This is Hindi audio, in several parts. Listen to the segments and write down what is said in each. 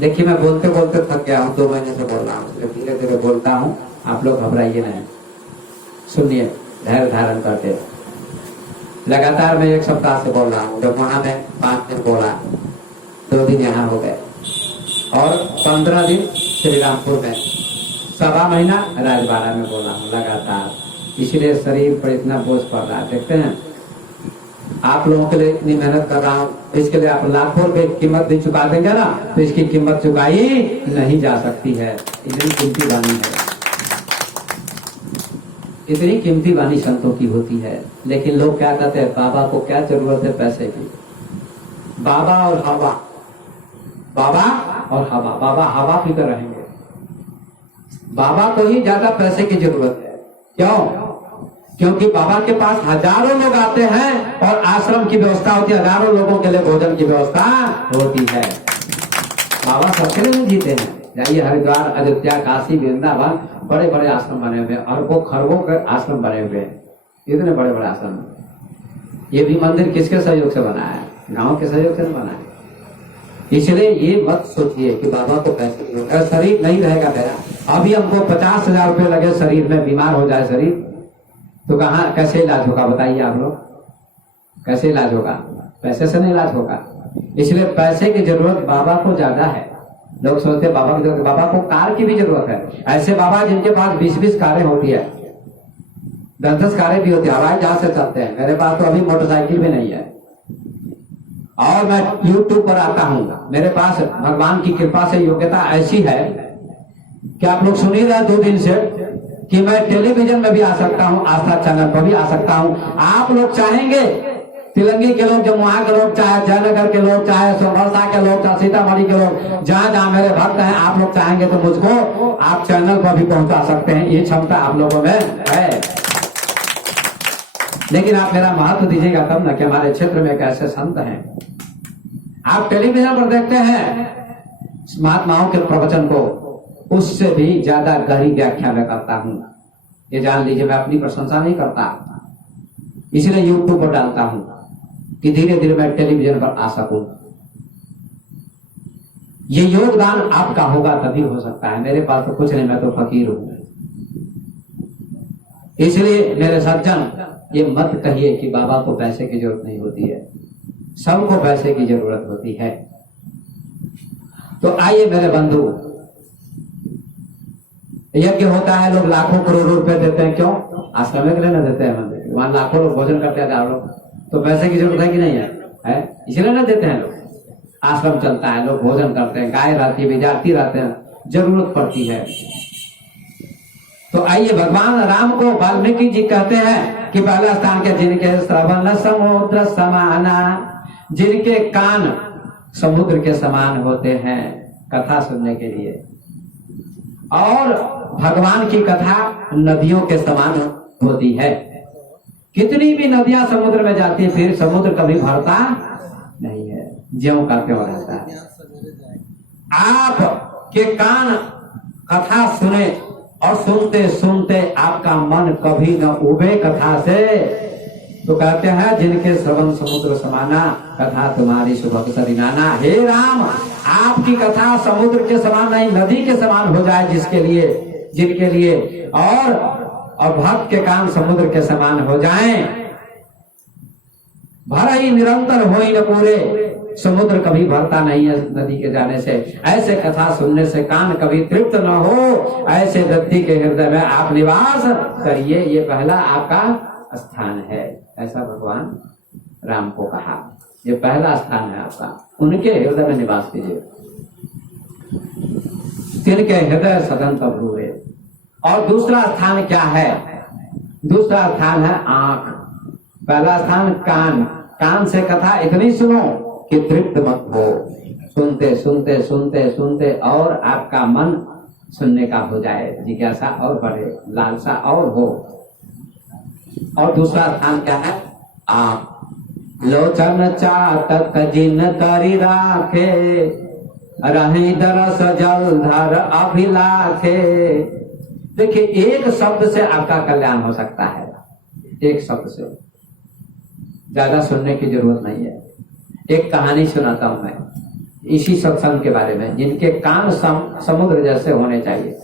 देखिए मैं बोलते बोलते थक गया हूँ, 2 महीने से बोल रहा हूँ, धीरे धीरे बोलता हूँ, आप लोग घबराइए नहीं, सुनिए धैर्य धारण करके। लगातार मैं 1 सप्ताह से बोल रहा हूँ, जब वहां में 5 दिन बोला, 2 दिन यहाँ हो गए और 15 दिन श्री रामपुर में, 1.25 महीना राजबाड़ा में बोला हूँ लगातार। इसलिए शरीर पर इतना बोझ पड़ रहा है। देखते हैं आप लोगों के लिए इतनी मेहनत कर रहा हूँ, इसके लिए आप लाखों रुपए की कीमत भी चुका देंगे ना, तो इसकी कीमत चुकाई नहीं जा सकती है। इतनी कीमती वाणी है, इतनी कीमती वाणी संतों की होती है। लेकिन लोग क्या कहते हैं, बाबा को क्या जरूरत है पैसे की। बाबा और हवा, बाबा और हवा, बाबा हवा पीकर रहेंगे। बाबा को ही ज्यादा पैसे की जरूरत है। क्यों? क्योंकि बाबा के पास हजारों लोग आते हैं और आश्रम की व्यवस्था होती है, हजारों लोगों के लिए भोजन की व्यवस्था होती है। बाबा सबके लिए जीते हैं। जाइए हरिद्वार, अयोध्या, काशी, वृंदावन, बड़े बड़े आश्रम बने हुए, अरबों खरबों के आश्रम बने हुए हैं, इतने बड़े बड़े आश्रम। ये भी मंदिर किसके सहयोग से बना है? गांव के सहयोग से बना है। इसलिए ये मत सोचिए कि बाबा को पैसे की, अगर शरीर नहीं रहेगा मेरा, अभी हमको 50,000 रुपये लगे शरीर में, बीमार हो जाए शरीर, तो कहाँ कैसे इलाज होगा बताइए आप लोग? कैसे इलाज होगा? पैसे से नहीं इलाज होगा। इसलिए पैसे की जरूरत बाबा को ज्यादा है। लोग सोचते हैं बाबा की जरूरत, बाबा को कार की भी जरूरत है। ऐसे बाबा जिनके पास 20-20 कारें होती है, 10-10 कारें भी होती है, हवाई जहाज से चलते हैं। मेरे पास तो अभी मोटरसाइकिल भी नहीं है और मैं यूट्यूब पर आता हूँ। मेरे पास भगवान की कृपा से योग्यता ऐसी है कि आप लोग सुन ही रहे 2 दिन से कि मैं टेलीविजन में भी आ सकता हूँ, आस्था चैनल पर भी आ सकता हूँ। आप लोग चाहेंगे, तिलंगी के लोग, जमुआ के लोग, चाहे जयनगर के लोग, चाहे सोमरसा के लोग, चाहे सीतामढ़ी के लोग, जहां जहां मेरे भक्त हैं, आप लोग चाहेंगे तो मुझको आप चैनल पर भी पहुंचा सकते हैं। ये क्षमता आप लोगों में है। लेकिन आप मेरा महत्व दीजिएगा तब ना कि हमारे क्षेत्र में कैसे संत हैं। आप टेलीविजन पर देखते हैं महात्माओं के प्रवचन को, उससे भी ज्यादा गहरी व्याख्या मैं करता हूं। ये जान लीजिए, मैं अपनी प्रशंसा नहीं करता, इसलिए यूट्यूब पर डालता हूं कि धीरे धीरे मैं टेलीविजन पर आ सकूं। ये योगदान आपका होगा तभी हो सकता है। मेरे पास तो कुछ नहीं, मैं तो फकीर हूं। इसलिए मेरे सज्जन, ये मत कहिए कि बाबा को पैसे की जरूरत नहीं होती है। सबको पैसे की जरूरत होती है। तो आइए मेरे बंधु, यज्ञ होता है, लोग लाखों करोड़ों रुपए देते हैं। क्यों? आश्रम के लिए ना देते हैं मंदिर, वहां लाखों लोग भोजन करते हैं, आप लोग, तो पैसे की जरूरत है कि नहीं है? इसलिए ना देते हैं लोग। आश्रम चलता है, लोग भोजन करते हैं, गाय रहती है, विद्यार्थी रहते हैं, जरूरत पड़ती है। तो आइए, भगवान राम को वाल्मीकि जी कहते हैं कि पहला स्थान के जिनके श्रवण समुद्र समाना, जिनके कान समुद्र के समान होते हैं कथा सुनने के लिए, और भगवान की कथा नदियों के समान होती है। कितनी भी नदियां समुद्र में जाती है, फिर समुद्र कभी भरता नहीं है, ज्यों का त्यों रहता है। आप के कान कथा सुने और सुनते सुनते आपका मन कभी न उबे कथा से, तो कहते हैं जिनके श्रवण समुद्र समाना, कथा तुम्हारी सुभग सरिनाना। हे राम, आपकी कथा समुद्र के समान नहीं, नदी के समान हो जाए जिसके लिए, जिनके लिए, और भक्त के कान समुद्र के समान हो जाएं। भर ही निरंतर हो ही न पूरे, समुद्र कभी भरता नहीं है नदी के जाने से। ऐसे कथा सुनने से कान कभी तृप्त न हो, ऐसे व्यक्ति के हृदय में आप निवास करिए। ये पहला आपका स्थान है, ऐसा भगवान राम को कहा। ये पहला स्थान है आपका, उनके हृदय में निवास कीजिए। तिनके हृदय सदन तब्रूरे। और दूसरा स्थान क्या है? दूसरा स्थान है आंख। पहला स्थान कान, कान से कथा इतनी सुनो कि तृप्त मत हो, सुनते सुनते सुनते सुनते और आपका मन सुनने का हो जाए, जिज्ञासा और बढ़े, लालसा और हो। और दूसरा स्थान क्या है? आंख। लोचन चातक जिन करी राखे, रही दरस जलधर अभिलाखे। देखिए, एक शब्द से आपका कल्याण हो सकता है, एक शब्द से। ज्यादा सुनने की जरूरत नहीं है। एक कहानी सुनाता हूं मैं। इसी सत्संग के बारे में, जिनके कान समुद्र जैसे होने चाहिए,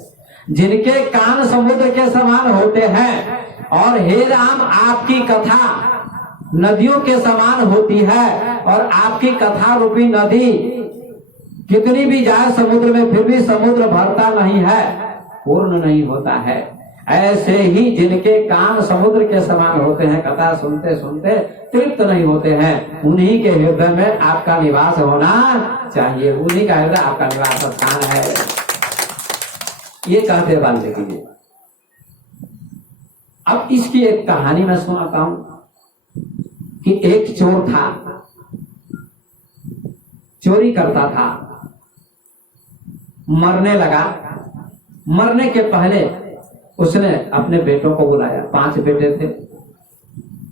जिनके कान समुद्र के समान होते हैं। और हे राम, आपकी कथा नदियों के समान होती है, और आपकी कथा रूपी नदी कितनी भी जाए समुद्र में, फिर भी समुद्र भरता नहीं है, पूर्ण नहीं होता है। ऐसे ही जिनके कान समुद्र के समान होते हैं, कथा सुनते सुनते तृप्त नहीं होते हैं, उन्हीं के हृदय में आपका निवास होना चाहिए। उन्हीं का हृदय आपका निवास स्थान है। ये कहते वाल्मीकि जी। अब इसकी एक कहानी मैं सुनाता हूं कि एक चोर था, चोरी करता था, मरने लगा। मरने के पहले उसने अपने बेटों को बुलाया, 5 बेटे थे।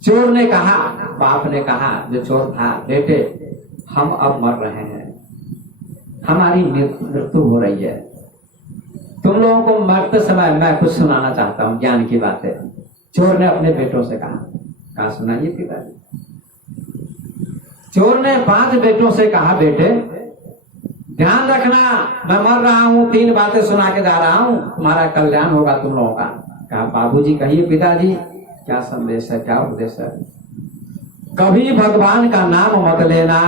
चोर ने कहा, बाप ने कहा, जो चोर था, बेटे हम अब मर रहे हैं, हमारी मृत्यु हो रही है, तुम लोगों को मरते समय मैं कुछ सुनाना चाहता हूं, ज्ञान की बातें। चोर ने अपने बेटों से कहा सुनाइए पिताजी। चोर ने 5 बेटों से कहा, बेटे ध्यान रखना, मैं मर रहा हूं, 3 बातें सुना के जा रहा हूं, तुम्हारा कल्याण होगा तुम लोगों का। कहा बाबूजी कहिए पिताजी, क्या संदेश है, क्या उपदेश है? कभी भगवान का नाम मत लेना,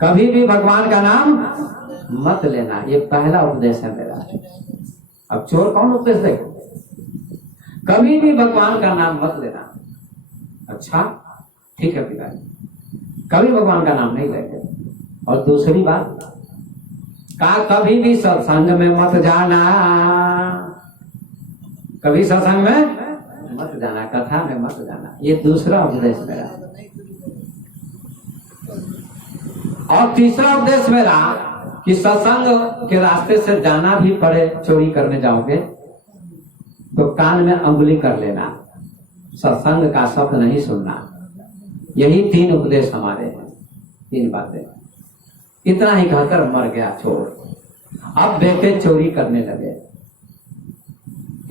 कभी भी भगवान का नाम मत लेना, ये पहला उपदेश है मेरा। अब चोर कौन उपदेश देगा? कभी भी भगवान का नाम मत लेना। अच्छा ठीक है पिताजी, कभी भगवान का नाम नहीं लेंगे। और दूसरी बात, कहा कभी भी सत्संग में मत जाना, कभी सत्संग में मत जाना, कथा में मत जाना। ये दूसरा उपदेश मेरा। और तीसरा उपदेश मेरा कि सत्संग के रास्ते से जाना भी पड़े, चोरी करने जाओगे तो कान में अंगुली कर लेना, सत्संग का शब्द नहीं सुनना। यही 3 उपदेश हमारे हैं, 3 बातें। इतना ही कहकर मर गया चोर। अब बेटे चोरी करने लगे।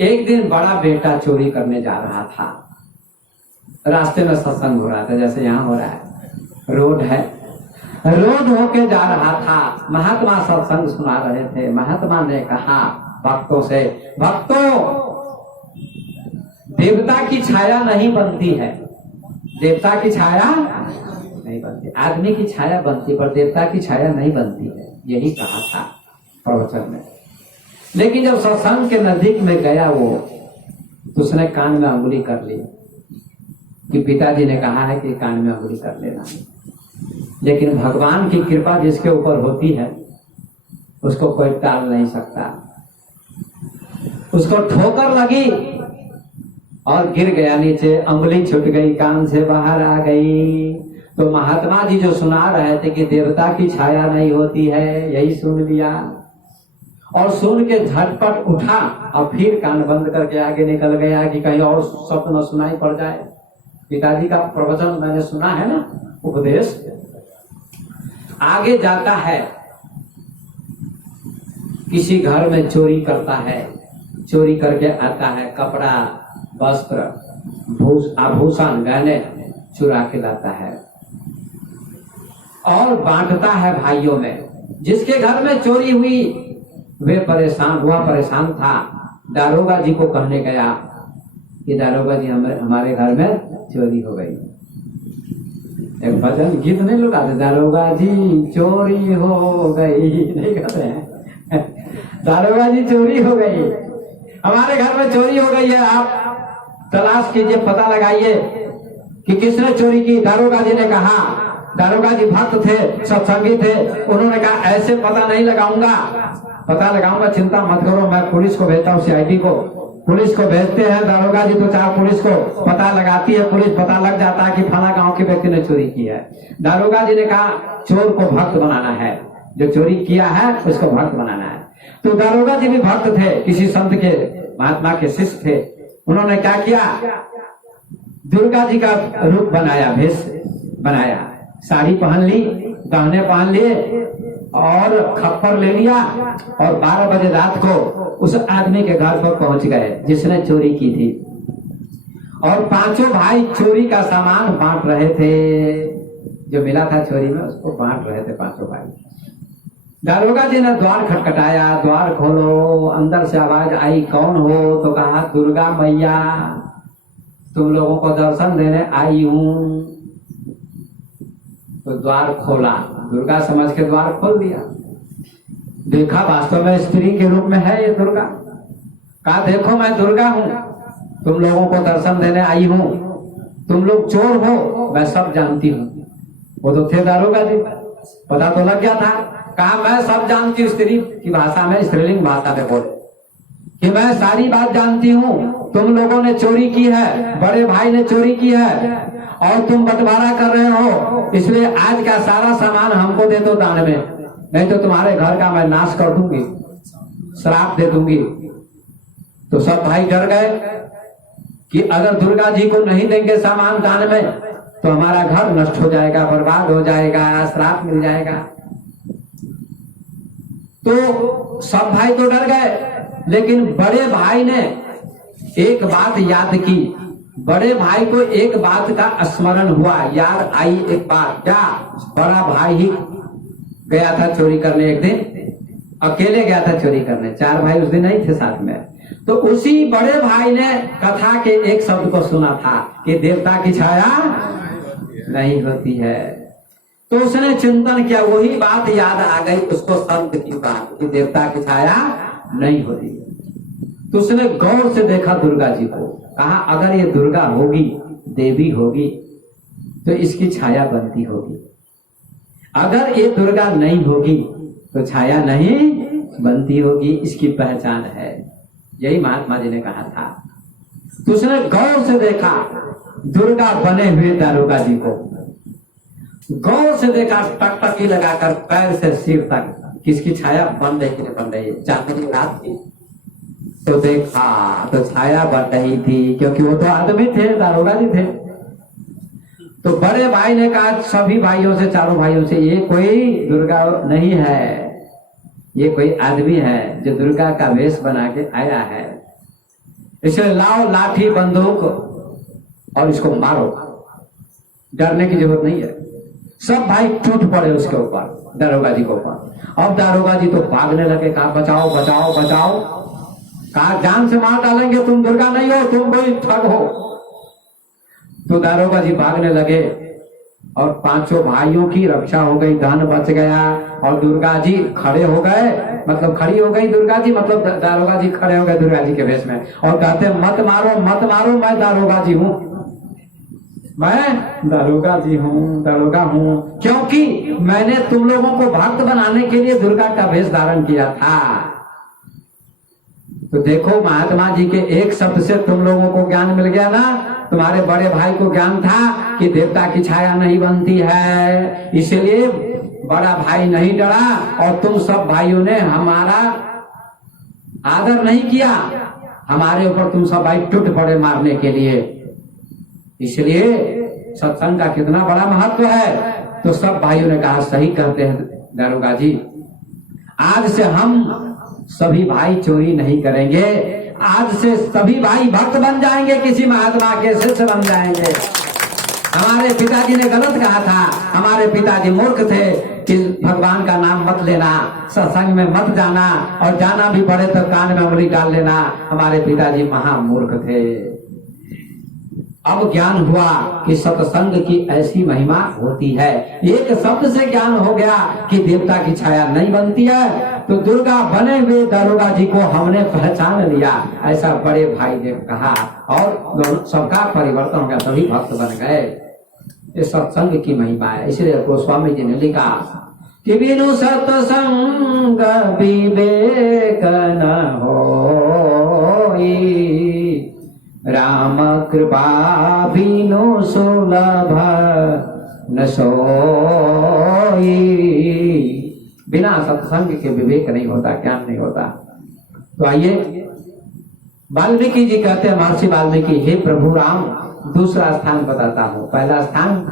एक दिन बड़ा बेटा चोरी करने जा रहा था, रास्ते में सत्संग हो रहा था, जैसे यहाँ हो रहा है, रोड है, रोड होके जा रहा था। महात्मा सत्संग सुना रहे थे। महात्मा ने कहा भक्तों से, भक्तों देवता की छाया नहीं बनती है, देवता की छाया नहीं बनती, आदमी की छाया बनती, पर देवता की छाया नहीं बनती है। यही कहा था प्रवचन में। लेकिन जब सत्संग के नजदीक में गया वो, तो उसने कान में अंगुली कर ली कि पिताजी ने कहा है कि कान में अंगुली कर लेना। लेकिन भगवान की कृपा जिसके ऊपर होती है उसको कोई टाल नहीं सकता। उसको ठोकर लगी और गिर गया नीचे, अंगुली छूट गई, कान से बाहर आ गई। तो महात्मा जी जो सुना रहे थे कि देवता की छाया नहीं होती है, यही सुन लिया और सुन के झटपट उठा और फिर कान बंद करके आगे निकल गया कि कहीं और शब्द न सुनाई पड़ जाए। पिताजी का प्रवचन मैंने सुना है ना, उपदेश। आगे जाता है, किसी घर में चोरी करता है, चोरी करके आता है, कपड़ा, वस्त्र, आभूषण, गहने चुरा के लाता है और बांटता है भाइयों में। जिसके घर में चोरी हुई वे परेशान था। दारोगा जी को कहने गया कि दारोगा जी हमारे घर में चोरी हो गई। एक भजन गीत नहीं लोग आते, दारोगा जी चोरी हो गई, नहीं कहते हैं दारोगा जी चोरी हो गई, हमारे घर में चोरी हो गई है, आप तलाश कीजिए, पता लगाइए कि किसने चोरी की। दारोगा जी ने कहा, दारोगा जी भक्त थे, सत्संगी थे, उन्होंने कहा ऐसे पता नहीं लगाऊंगा, पता लगाऊंगा चिंता मत करो, मैं पुलिस को भेजता हूँ, CID को, पुलिस को भेजते हैं। दारोगा जी तो 4 पुलिस को पता लगाती है, पुलिस पता लग जाता है कि फला गांव के व्यक्ति ने चोरी की है। दारोगा जी ने कहा चोर को भक्त बनाना है, जो चोरी किया है उसको भक्त बनाना है। तो दारोगा जी भी भक्त थे, किसी संत के, महात्मा के शिष्य थे। उन्होंने क्या किया, दुर्गा जी का रूप बनाया, भेष बनाया, साड़ी पहन ली, गहने पहन लिए और खप्पर ले लिया और 12 बजे रात को उस आदमी के घर पर पहुंच गए जिसने चोरी की थी। और 5 भाई चोरी का सामान बांट रहे थे। जो मिला था चोरी में उसको बांट रहे थे पांचों भाई। दारोगा जी ने द्वार खटखटाया, द्वार खोलो। अंदर से आवाज आई, कौन हो? तो कहा दुर्गा मैया, तुम लोगों को दर्शन देने आई हूं। तो द्वार खोला, दुर्गा समझ के द्वार खोल दिया। देखा वास्तव में स्त्री के रूप में है ये दुर्गा। कहा देखो मैं दुर्गा हूं, तुम लोगों को दर्शन देने आई हूं। तुम लोग चोर हो, मैं सब जानती हूं। वो तो थे दारोगा जी, पता तो लग गया था। कहा मैं सब जानती हूँ, स्त्री की भाषा में, स्त्रीलिंग भाषा में बोले कि मैं सारी बात जानती हूँ। तुम लोगों ने चोरी की है, बड़े भाई ने चोरी की है और तुम बंटवारा कर रहे हो, इसलिए आज का सारा सामान हमको दे दो दान में, नहीं तो तुम्हारे घर का मैं नाश कर दूंगी, श्राप दे दूंगी। तो सब भाई डर गए कि अगर दुर्गा जी को नहीं देंगे सामान दान में तो हमारा घर नष्ट हो जाएगा, बर्बाद हो जाएगा, श्राप मिल जाएगा। तो सब भाई तो डर गए, लेकिन बड़े भाई ने एक बात याद की। बड़े भाई को एक बात का स्मरण हुआ, याद आई एक बात। क्या? बड़ा भाई ही गया था चोरी करने, एक दिन अकेले गया था चोरी करने, चार भाई उस दिन नहीं थे साथ में। तो उसी बड़े भाई ने कथा के एक शब्द को सुना था कि देवता की छाया नहीं होती है। तो उसने चिंतन किया, वही बात याद आ गई उसको, संत की बात कि देवता की छाया नहीं होती है। तो उसने गौर से देखा दुर्गा जी को, कहा अगर ये दुर्गा होगी, देवी होगी, तो इसकी छाया बनती होगी। अगर ये दुर्गा नहीं होगी तो छाया नहीं बनती होगी, इसकी पहचान है। यही महात्मा जी ने कहा था। तो उसने गौर से देखा दुर्गा बने हुए दारोगा जी को, गौर से देखा, टकटकी लगाकर पैर से सिर तक किसकी छाया बन रही है, बन रही है। चांदनी रात थी तो देखा तो छाया बन रही थी, क्योंकि वो तो आदमी थे, दारोगा जी थे। तो बड़े भाई ने कहा सभी भाइयों से, चारों भाइयों से, ये कोई दुर्गा नहीं है, ये कोई आदमी है जो दुर्गा का वेश बना के आया है। इसे लाओ लाठी बंदूक और इसको मारो, डरने की जरूरत नहीं है। सब भाई टूट पड़े उसके ऊपर, दारोगा जी के ऊपर। अब दारोगा जी तो भागने लगे, कहा बचाओ बचाओ बचाओ, कहा जान से मार डालेंगे, तुम दुर्गा नहीं हो, तुम कोई ठग हो। तो दारोगा जी भागने लगे और पांचों भाइयों की रक्षा हो गई, धन बच गया। और दुर्गा जी खड़े हो गए, मतलब खड़ी हो गई दुर्गा जी, मतलब दारोगा जी खड़े हो गए दुर्गा जी के वेश में और कहते मत मारो मत मारो, मैं दारोगा जी हूँ, मैं दारोगा जी हूँ, दारोगा हूँ, क्योंकि मैंने तुम लोगों को भक्त बनाने के लिए दुर्गा का वेश धारण किया था। तो देखो महात्मा जी के एक शब्द से तुम लोगों को ज्ञान मिल गया ना। तुम्हारे बड़े भाई को ज्ञान था कि देवता की छाया नहीं बनती है, इसलिए बड़ा भाई नहीं डरा और तुम सब भाइयों ने हमारा आदर नहीं किया, हमारे ऊपर तुम सब भाई टूट पड़े मारने के लिए। इसलिए सत्संग का कितना बड़ा महत्व है। तो सब भाइयों ने कहा सही कहते हैं दारोगा जी, आज से हम सभी भाई चोरी नहीं करेंगे, आज से सभी भाई भक्त बन जाएंगे, किसी महात्मा के शिष्य बन जाएंगे। हमारे पिताजी ने गलत कहा था, हमारे पिताजी मूर्ख थे कि भगवान का नाम मत लेना, सत्संग में मत जाना, और जाना भी पड़े तो कान में उंगली डाल लेना। हमारे पिताजी महामूर्ख थे। अब ज्ञान हुआ कि सत्संग की ऐसी महिमा होती है। एक शब्द से ज्ञान हो गया कि देवता की छाया नहीं बनती है। तो दुर्गा बने हुए दारोगा जी को हमने पहचान लिया, ऐसा बड़े भाई ने कहा और सबका परिवर्तन हो गया, सभी भक्त बन गए। ये सत्संग की महिमा है। इसलिए गोस्वामी जी ने लिखा कि बिनु सत्संग विवेक न होई, राम कृपा बिनु सुलभ न सोई। बिना सत्संग के विवेक नहीं होता, ज्ञान नहीं होता। तो आइए वाल्मीकि जी कहते हैं, महर्षि वाल्मीकि, हे प्रभु राम, दूसरा स्थान बताता हूँ। पहला स्थान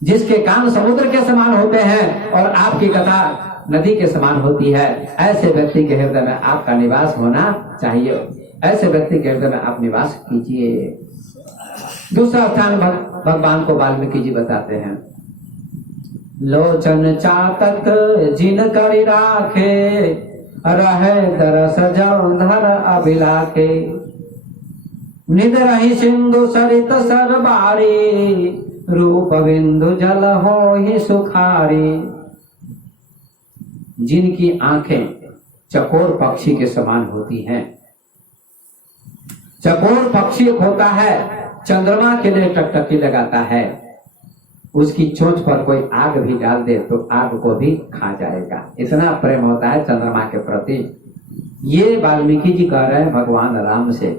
जिसके कान समुद्र के समान होते हैं और आपकी कथा नदी के समान होती है, ऐसे व्यक्ति के हृदय में आपका निवास होना चाहिए। ऐसे व्यक्ति के हृदय में आप निवास कीजिए। दूसरा स्थान भगवान को वाल्मीकि जी बताते हैं लोचन चातक जिन करि राखे, रहे दरस जलधर अभिलाखे। निद रही सिंधु सरित सरबारी, रूप बिंदु जल होहि सुखारी। जिनकी आंखें चकोर पक्षी के समान होती हैं। चकोर पक्षी होता है, चंद्रमा के लिए टकटकी लगाता है, उसकी चोंच पर कोई आग भी डाल दे तो आग को भी खा जाएगा, इतना प्रेम होता है चंद्रमा के प्रति। ये वाल्मीकि जी कह रहे हैं भगवान राम से।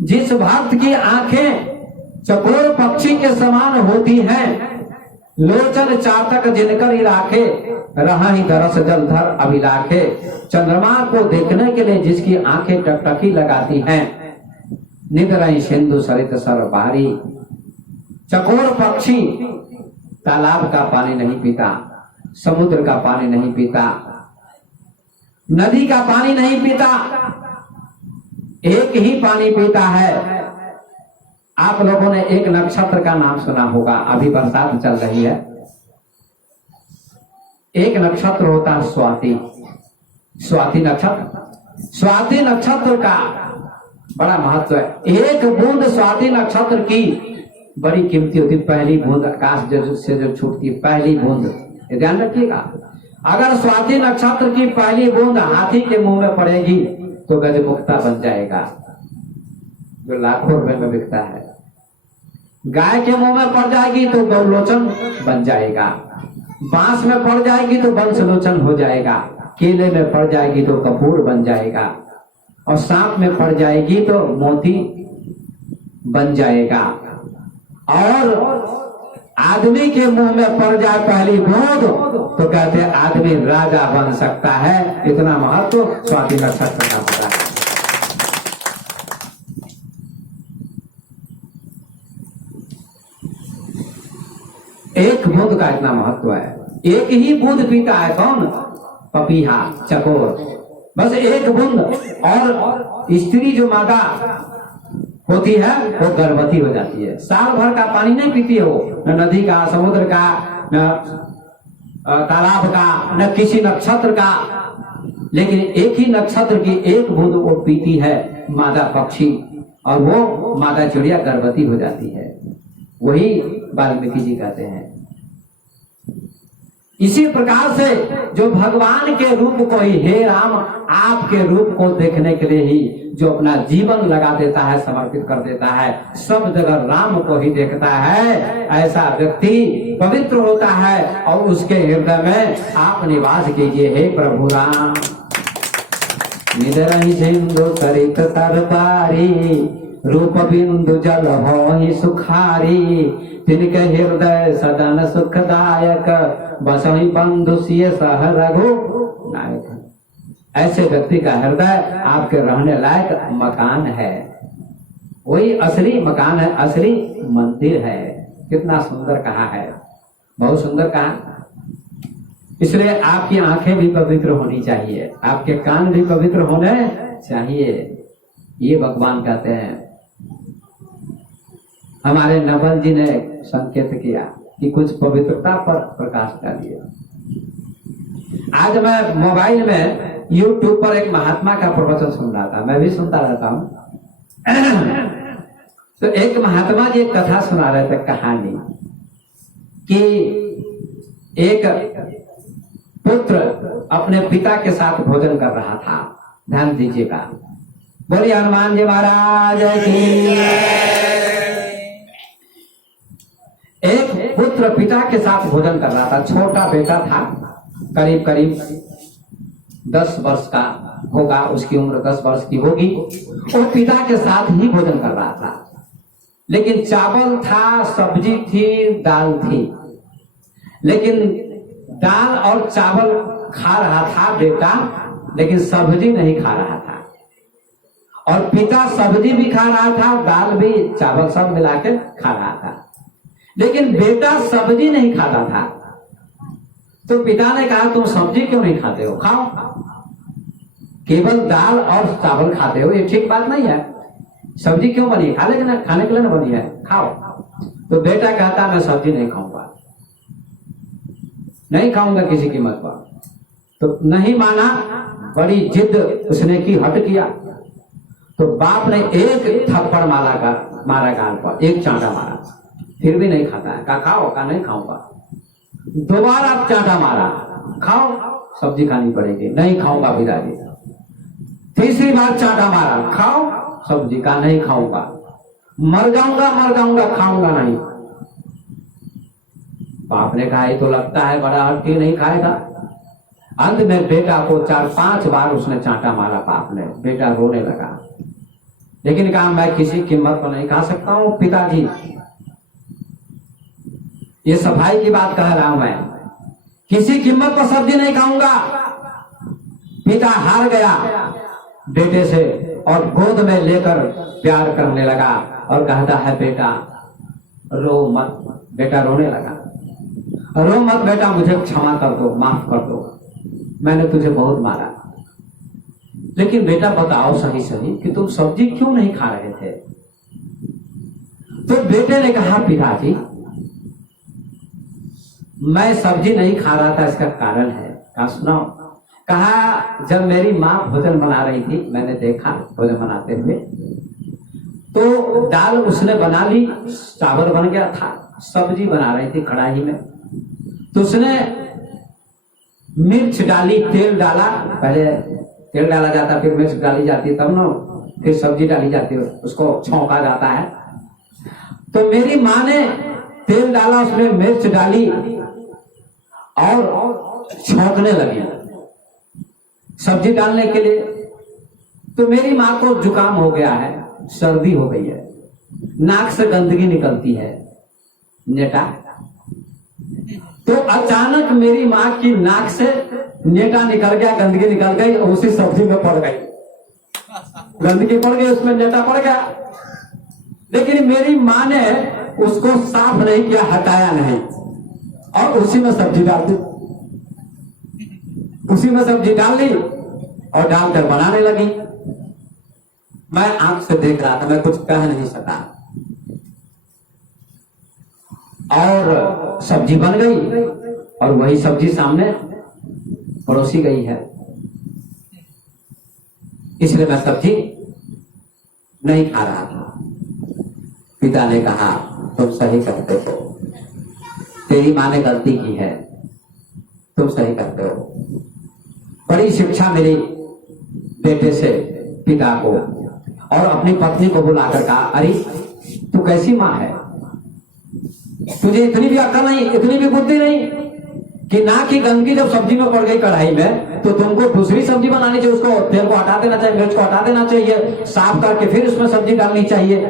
जिस भक्त की आंखें चकोर पक्षी के समान होती हैं, लोचन चातक जिनकर ही राखे, रही दरस जलधर अभिलाखे। चंद्रमा को देखने के लिए जिसकी आंखें टकटकी लगाती हैं, निद रही सिंधु सरित सरबारी। चकोर पक्षी तालाब का पानी नहीं पीता, समुद्र का पानी नहीं पीता, नदी का पानी नहीं पीता, एक ही पानी पीता है। आप लोगों ने एक नक्षत्र का नाम सुना होगा, अभी बरसात चल रही है। एक नक्षत्र होता है स्वाति, स्वाति नक्षत्र। स्वाति नक्षत्र का बड़ा महत्व है। एक बूंद स्वाति नक्षत्र की बड़ी कीमती होती। पहली बूंद आकाश से जो छूटती है, पहली बूंद, ये ध्यान रखिएगा। अगर स्वाति नक्षत्र की पहली बूंद हाथी के मुंह में पड़ेगी तो गजमुक्ता बन जाएगा, जो लाखों रुपए में बिकता है। गाय के मुंह में पड़ जाएगी तो गौलोचन बन जाएगा, बांस में पड़ जाएगी तो वंशलोचन हो जाएगा, केले में पड़ जाएगी तो कपूर बन जाएगा, और सांप में पड़ जाएगी तो मोती बन जाएगा। और आदमी के मुंह में पड़ जाए पहली बूंद तो कहते हैं आदमी राजा बन सकता है। इतना महत्व स्वाति नक्षत्र का होता है। एक बूंद का इतना महत्व है। एक ही बूंद पीता है कौन? पपीहा, चकोर, बस एक बूंद। और स्त्री जो मादा होती है वो गर्भवती हो जाती है। साल भर का पानी नहीं पीती है वो, न नदी का, समुद्र का, न तालाब का, न किसी नक्षत्र का, लेकिन एक ही नक्षत्र की एक बूंद वो पीती है मादा पक्षी, और वो मादा चिड़िया गर्भवती हो जाती है। वही वाल्मीकि जी कहते हैं। इसी प्रकार से जो भगवान के रूप को ही, हे राम आपके रूप को देखने के लिए ही जो अपना जीवन लगा देता है, समर्पित कर देता है, सब जगह राम को ही देखता है, ऐसा व्यक्ति पवित्र होता है। और उसके हृदय में आप निवास कीजिए, हे प्रभु राम। निदरहि सिंधु सरित तरबारी, रूप बिंदु जल होहि सुखारी। तिनके हृदय सदन सुखदायक, बसहि बंधु सिय सह रघु नायक। ऐसे व्यक्ति का हृदय आपके रहने लायक मकान है, वही असली मकान है, असली मंदिर है। कितना सुंदर कहा है, बहुत सुंदर कहा। इसलिए आपकी आंखें भी पवित्र होनी चाहिए, आपके कान भी पवित्र होने चाहिए। ये भगवान कहते हैं। हमारे नवल जी ने संकेत किया कि कुछ पवित्रता पर प्रकाश डालिए। आज मैं मोबाइल में YouTube पर एक महात्मा का प्रवचन सुन रहा था, मैं भी सुनता रहता हूँ। तो एक महात्मा जी एक कथा सुना रहे थे, कहानी कि एक पुत्र अपने पिता के साथ भोजन कर रहा था। ध्यान दीजिएगा, बोलिए हनुमान जी महाराज की। एक पुत्र पिता के साथ भोजन कर रहा था, छोटा बेटा था, करीब करीब 10 वर्ष का होगा, उसकी उम्र 10 वर्ष की होगी। वो पिता के साथ ही भोजन कर रहा था, लेकिन चावल था, सब्जी थी, दाल थी, लेकिन दाल और चावल खा रहा था बेटा, लेकिन सब्जी नहीं खा रहा था। और पिता सब्जी भी खा रहा था, दाल भी, चावल सब मिला के खा रहा था, लेकिन बेटा सब्जी नहीं खाता था। तो पिता ने कहा तुम सब्जी क्यों नहीं खाते हो, खाओ, केवल दाल और चावल खाते हो, ये ठीक बात नहीं है। सब्जी क्यों बनी है, खाने के लिए ना बनी है, खाओ। तो बेटा कहता मैं सब्जी नहीं खाऊंगा। नहीं खाऊंगा किसी कीमत पर। तो नहीं माना, बड़ी जिद उसने की, हट किया। तो बाप ने एक थप्पड़ मारा गाल पर, एक चांटा मारा, फिर भी नहीं खाता है। खाओ, का नहीं खाऊंगा। दोबारा चांटा मारा, खाओ, सब्जी खानी पड़ेगी, नहीं खाऊंगा पिताजी। तीसरी बार चांटा मारा, खाओ सब्जी, का नहीं खाऊंगा, मर जाऊंगा, खाऊंगा नहीं। बाप ने कहा ये तो लगता है बड़ा हट्टी, नहीं खाएगा। अंत में बेटा को 4-5 बार उसने चांटा मारा बाप ने। बेटा रोने लगा, लेकिन कहा मैं किसी कीमत पर नहीं खा सकता हूं पिताजी, ये सफाई की बात कह रहा हूं मैं, किसी कीमत पर सब्जी नहीं खाऊंगा। पिता हार गया बेटे से और गोद में लेकर प्यार करने लगा और कहता है बेटा रो मत। बेटा रोने लगा, रो मत बेटा, मुझे क्षमा कर दो, माफ कर दो, मैंने तुझे बहुत मारा। लेकिन बेटा बताओ सही कि तुम सब्जी क्यों नहीं खा रहे थे? तो बेटे ने कहा पिताजी मैं सब्जी नहीं खा रहा था, इसका कारण है। कहा सुनाओ। कहा जब मेरी माँ भोजन बना रही थी, मैंने देखा भोजन बनाते हुए, तो दाल उसने बना ली, चावल बन गया था, सब्जी बना रही थी कढ़ाई में, तो उसने मिर्च डाली, तेल डाला, पहले तेल डाला जाता फिर मिर्च डाली जाती है, तब ना फिर सब्जी डाली जाती है, उसको छौंका जाता है। तो मेरी माँ ने तेल डाला, उसमें मिर्च डाली और छौंकने लगी सब्जी डालने के लिए। तो मेरी माँ को जुकाम हो गया है, सर्दी हो गई है, नाक से गंदगी निकलती है, नेटा। तो अचानक मेरी माँ की नाक से नेटा निकल गया, गंदगी निकल गई, उसी सब्जी में पड़ गई, गंदगी पड़ गई, उसमें नेटा पड़ गया। लेकिन मेरी माँ ने उसको साफ नहीं किया, हटाया नहीं, और उसी में सब्जी डाल दी, उसी में सब्जी डाल ली और डालकर बनाने लगी। मैं आंख से देख रहा था, मैं कुछ कह नहीं सका, और सब्जी बन गई और वही सब्जी सामने परोसी गई है, इसलिए मैं सब्जी नहीं खा रहा था। पिता ने कहा तुम सही करते हो, तेरी माँ ने गलती की है, तुम सही करते हो। बड़ी शिक्षा मिली बेटे से पिता को, और अपनी पत्नी को बुलाकर कहा अरे तू कैसी माँ है, तुझे इतनी भी अक्ल नहीं, इतनी भी बुद्धि नहीं कि ना की गंदगी जब सब्जी में पड़ गई कढ़ाई में, तो तुमको दूसरी सब्जी बनानी चाहिए, उसको तेल को हटा देना चाहिए, मिर्च को हटा देना चाहिए, साफ करके फिर उसमें सब्जी डालनी चाहिए।